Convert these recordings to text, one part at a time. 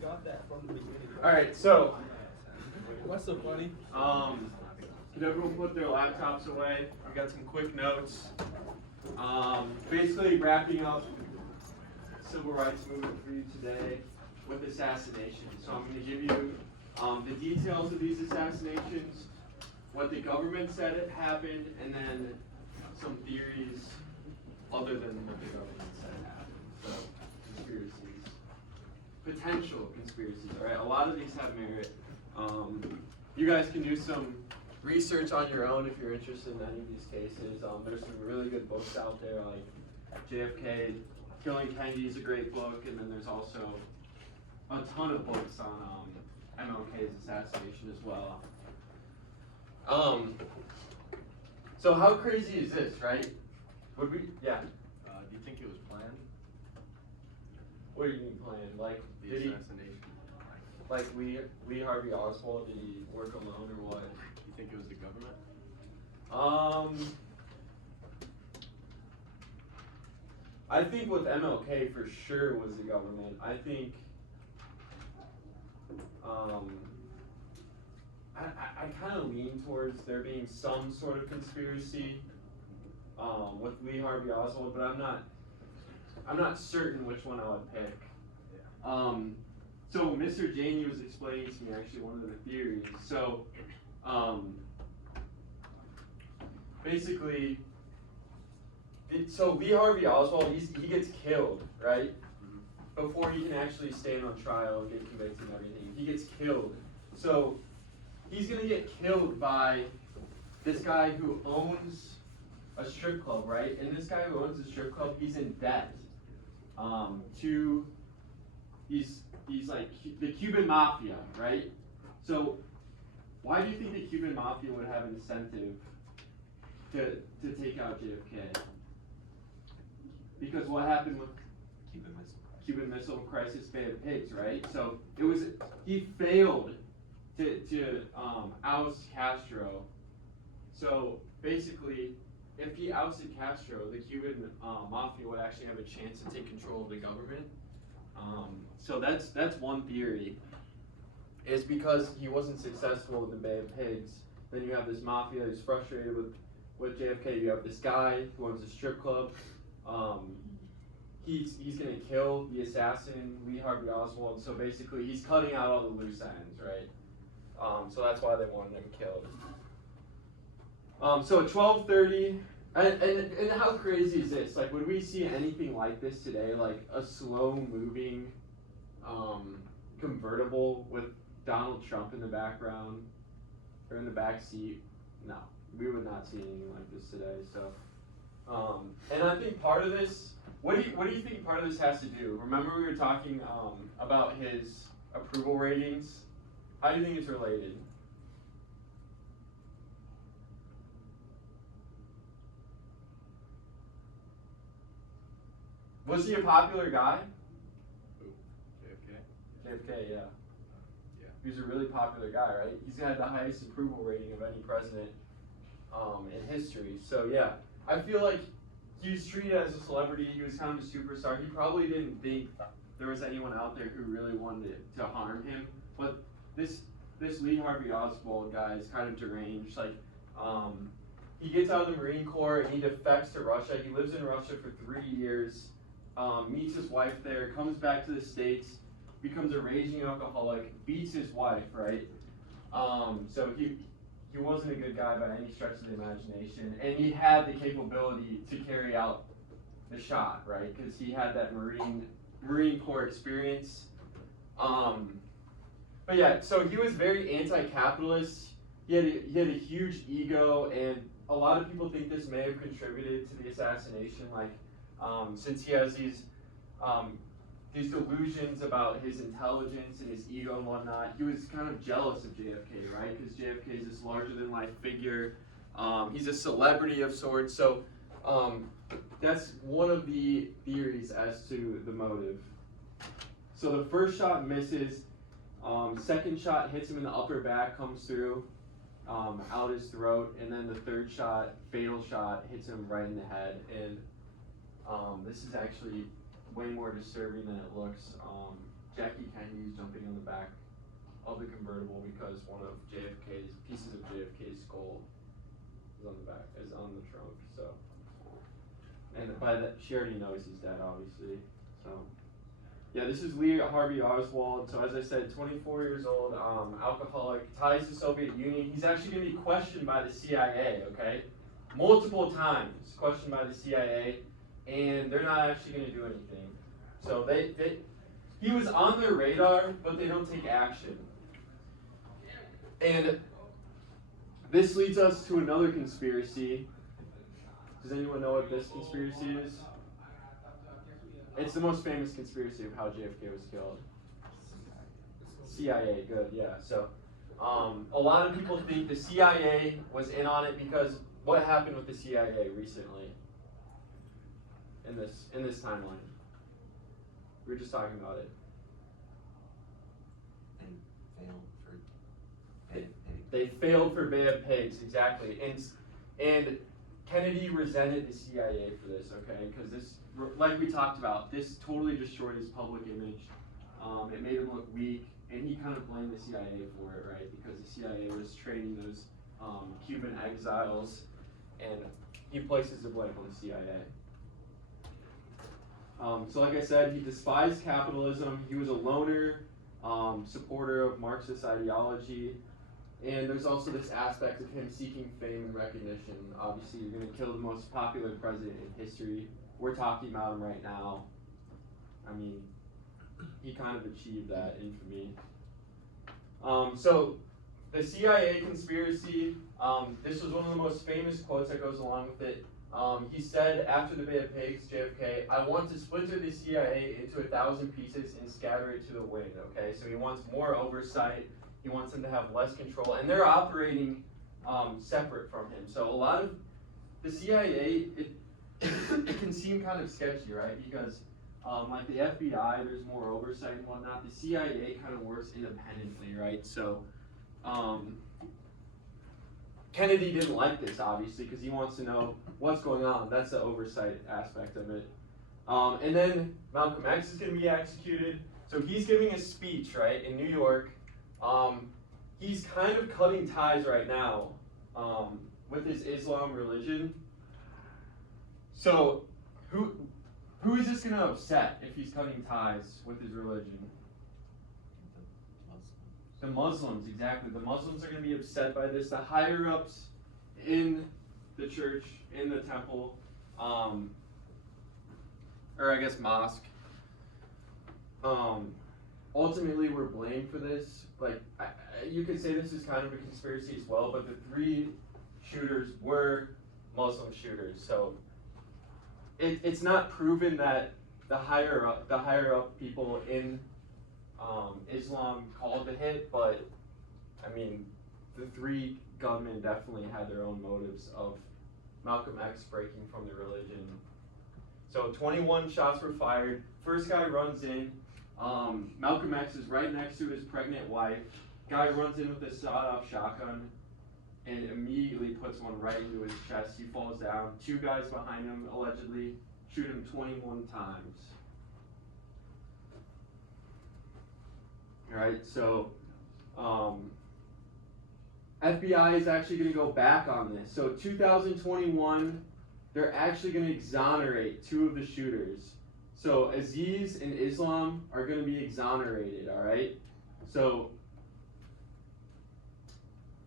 got that from the beginning. All right, so What's so funny? did everyone put their laptops away? We got some quick notes. Basically wrapping up civil rights movement for you today with assassinations. So I'm going to give you the details of these assassinations, what the government said it happened, and then some theories other than what the government said happened. So conspiracies, potential conspiracies. All right, a lot of these have merit. You guys can do some research on your own if you're interested in any of these cases. There's some really good books out there, like JFK, Killing Kennedy is a great book, and then there's also a ton of books on MLK's assassination as well. So how crazy is this, right? Would we? Yeah. Do you think it was planned? What do you mean planned? Like The assassination? like Lee Harvey Oswald? Did he work alone or what? You think it was the government? I think with MLK for sure was the government. I think I kind of lean towards there being some sort of conspiracy with Lee Harvey Oswald, but I'm not certain which one I would pick. So Mr. Janey was explaining to me actually one of the theories. So basically, so Lee Harvey Oswald, he gets killed, right? Before he can actually stand on trial and get convicted and everything. He gets killed. So he's gonna get killed by this guy who owns a strip club, right? And this guy who owns the strip club, he's in debt to he's like the Cuban mafia, right? So why do you think the Cuban mafia would have an incentive to take out JFK? Because what happened with Cuban Missile Crisis, Bay of Pigs, right? So he failed to oust Castro. So basically, if he ousted Castro, the Cuban mafia would actually have a chance to take control of the government. So that's one theory. Is because he wasn't successful in the Bay of Pigs. Then you have this mafia who's frustrated with JFK. You have this guy who owns a strip club. He's gonna kill the assassin, Lee Harvey Oswald. So basically, he's cutting out all the loose ends, right? So that's why they wanted him killed. So at 12:30, and how crazy is this? Like, would we see anything like this today? Like a slow-moving convertible with Donald Trump in the background or in the back seat? No, we would not see anything like this today. So, and I think part of this. What do you think part of this has to do? Remember we were talking about his approval ratings? How do you think it's related? Was he a popular guy? Who? JFK? JFK, yeah. Yeah. He was a really popular guy, right? He's had the highest approval rating of any president in history. So yeah, I feel like he was treated as a celebrity. He was kind of a superstar. He probably didn't think there was anyone out there who really wanted to harm him. But this Lee Harvey Oswald guy is kind of deranged. Like, he gets out of the Marine Corps and he defects to Russia. He lives in Russia for 3 years, meets his wife there, comes back to the States, becomes a raging alcoholic, beats his wife, right? So he wasn't a good guy by any stretch of the imagination, and he had the capability to carry out the shot, right? Because he had that Marine Corps experience. But yeah, so he was very anti-capitalist. He had a huge ego, and a lot of people think this may have contributed to the assassination. Like, since he has these delusions about his intelligence and his ego and whatnot, he was kind of jealous of JFK, right? Because JFK is this larger-than-life figure. He's a celebrity of sorts. So that's one of the theories as to the motive. So the first shot misses. Second shot hits him in the upper back, comes through out his throat, and then the third shot, fatal shot, hits him right in the head. And this is actually way more disturbing than it looks. Jackie Kennedy's jumping on the back of the convertible because one of pieces of JFK's skull is on the trunk. So, and by that, she already knows he's dead, obviously. So, yeah, this is Lee Harvey Oswald. So, as I said, 24 years old, alcoholic, ties to Soviet Union. He's actually going to be questioned by the CIA. Okay, multiple times questioned by the CIA, and they're not actually going to do anything. So he was on their radar, but they don't take action. And this leads us to another conspiracy. Does anyone know what this conspiracy is? It's the most famous conspiracy of how JFK was killed. CIA, good, yeah. So, a lot of people think the CIA was in on it because what happened with the CIA recently in this timeline? We were just talking about it. They failed for Bay of Pigs, exactly. And Kennedy resented the CIA for this, okay? Because this, like we talked about, this totally destroyed his public image. It made him look weak, and he kind of blamed the CIA for it, right? Because the CIA was training those Cuban exiles, and he places the blame on the CIA. So like I said, he despised capitalism. He was a loner, supporter of Marxist ideology. And there's also this aspect of him seeking fame and recognition. Obviously, you're going to kill the most popular president in history. We're talking about him right now. I mean, he kind of achieved that infamy. So, the CIA conspiracy, this was one of the most famous quotes that goes along with it. He said after the Bay of Pigs, JFK, I want to splinter the CIA into 1,000 pieces and scatter it to the wind, okay? So he wants more oversight. He wants them to have less control, and they're operating separate from him. So a lot of the CIA, it can seem kind of sketchy, right? Because like the FBI, there's more oversight and whatnot. The CIA kind of works independently, right? So Kennedy didn't like this, obviously, because he wants to know what's going on. That's the oversight aspect of it. And then Malcolm X is going to be executed. So he's giving a speech, right, in New York. He's kind of cutting ties right now with his Islam religion. So who is this going to upset if he's cutting ties with his religion? The Muslims, exactly. The Muslims are going to be upset by this. The higher ups in the church, in the temple, or I guess mosque, ultimately were blamed for this. Like, you could say this is kind of a conspiracy as well, but the 3 shooters were Muslim shooters. So it's not proven that the higher up people in Islam called the hit, but I mean, the 3 gunmen definitely had their own motives of Malcolm X breaking from the religion. So 21 shots were fired. First guy runs in. Malcolm X is right next to his pregnant wife. Guy runs in with a sawed-off shotgun and immediately puts one right into his chest. He falls down. 2 guys behind him allegedly shoot him 21 times. Alright, so FBI is actually going to go back on this. So 2021, they're actually going to exonerate 2 of the shooters. So Aziz and Islam are going to be exonerated, all right? So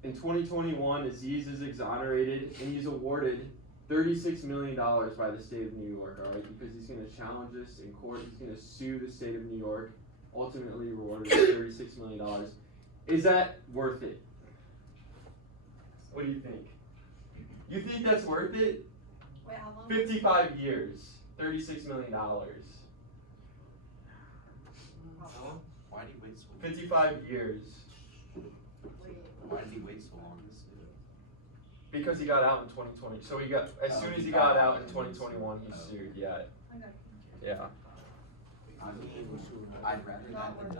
in 2021, Aziz is exonerated, and he's awarded $36 million by the state of New York, all right? Because he's going to challenge this in court. He's going to sue the state of New York, ultimately rewarded with $36 million. Is that worth it? What do you think? You think that's worth it? Wait, how long? 55 years, $36 million. Why did he wait so long? 55 years. Why did he wait so long? Because he got out in 2020. So he got, as soon as he got out in 2021, he sued, yeah. I got it. Yeah. I mean, I'd rather that than